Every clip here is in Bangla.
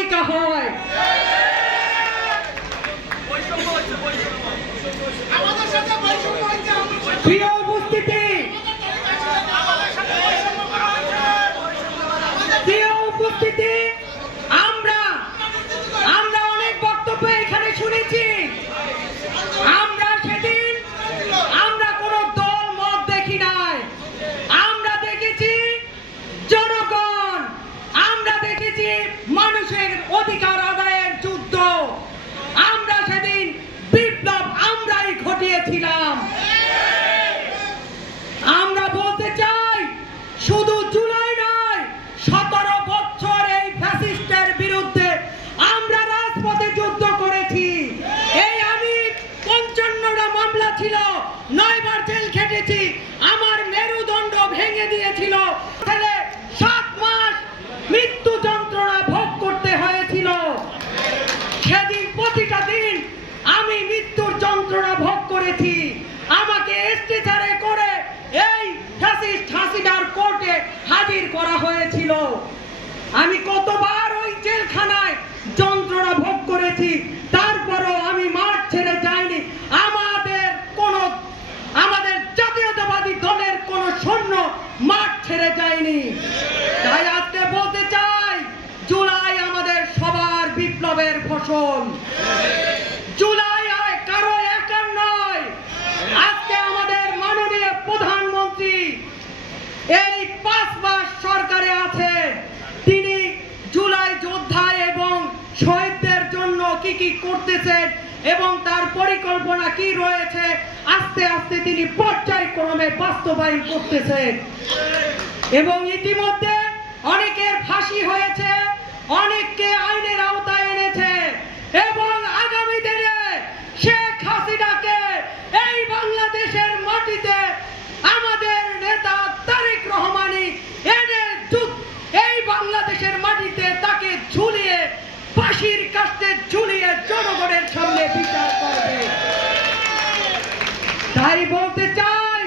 তালিকা হয়। প্রিয় উপস্থিতি, আমরা অনেক বক্তব্য এখানে শুনেছি। আমরা সেদিন কোনো দল মত দেখি নাই, আমরা দেখেছি জনগণ, আমরা দেখেছি মানুষের অধিকার আদায়ের যুদ্ধ। আমরা সেদিন বিপ্লব আমরাই ঘটিয়েছিলাম। আমরা বলতে চাই, শুধু জুলাই নয়, 17 বছর এই ফ্যাসিস্টের বিরুদ্ধে আমরা রাজপথে যুদ্ধ করেছি। এই আমি 55টা মামলা ছিল, 9 বার জেল খেটেছি, আমার মেরুদণ্ড ভেঙে দিয়েছিল। 7 মাস মৃত্যু যন্ত্রণা ভোগ করতে হয়েছিল। সেদিন প্রতিটা দিন আমি মৃত্যুর যন্ত্রণা ভোগ করেছি। আমাকে স্ট্রেচারে করে এই ফ্যাসিস্ট হাসিনার কোর্টে হাজির করা হয়েছিল। আমি কতবার ওই জেলখানায় যন্ত্রণা ভোগ করেছি, তারপরও আমি মাঠ ছেড়ে যাইনি। আমাদের জাতীয়তাবাদী দলের কোন সৈন্য মাঠ ছেড়ে যায়নি। তাই আজকে বলতে চাই, জুলাই আমাদের সবার বিপ্লবের ফসল। জুলাই কারো একার নয়। আজকে আমাদের মাননীয় প্রধানমন্ত্রী এই 5 মাস সরকারে আছে, তিনি জুলাই যোদ্ধা এবং শহীদদের জন্য কি কি করতেছেন এবং তার পরিকল্পনা কি রয়েছে, আস্তে আস্তে তিনি পর্যায়ক্রমে বাস্তবায়ন করতেছেন। এবং ইতিমধ্যে অনেকের ফাঁসি হয়েছে, অনেককে আইনের আওতায় এনেছে এবং আগামী দিনে শেখ হাসিনাকে এই বাংলাদেশের মাটিতে আমাদের নেতা তারেক রহমানই এনে এই বাংলাদেশের মাটিতে তাকে ঝুলিয়ে, ফাঁসির কাস্টে ঝুলিয়ে জনগণের সামনে বিচার করবে। তাই বলতে চাই,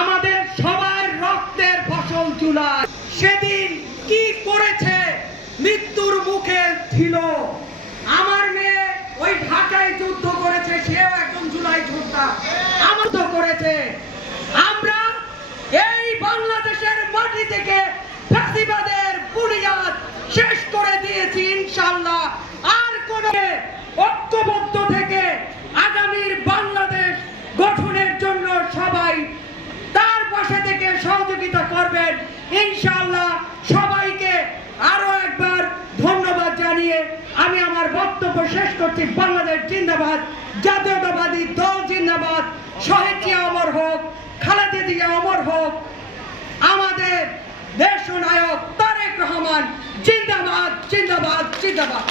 আমাদের সবার রক্তের ফসল জুলাই। সেদিন কি করেছে, মৃত্যুর মুখে ছিল। আমার মেয়ে ওই ঢাকায় যুদ্ধ করেছে, সেও একজন জুলাই যোদ্ধা, আমার তো করেছে। আমরা এই বাংলাদেশের মাটি থেকে ফ্যাসিবাদের বুনিয়াদ শেষ করে দিয়েছি ইনশাআল্লাহ। আর কোন ঐক্যবদ্ধ থেকে আগামীর বাংলাদেশ গঠনের জন্য সবাই তার পাশে থেকে সহযোগিতা করবেন ইনশাআল্লাহ। সবাইকে আরো একবার ধন্যবাদ জানিয়ে আমি আমার বক্তব্য শেষ করছি। বাংলাদেশ জিন্দাবাদ, জাতীয়তাবাদী দল জিন্দাবাদ, শহীদ জিয়া অমর হোক, খালেদা জিয়া অমর হোক, আমাদের দেশনায়ক তারেক রহমান জিন্দাবাদ, জিন্দাবাদ, জিন্দাবাদ।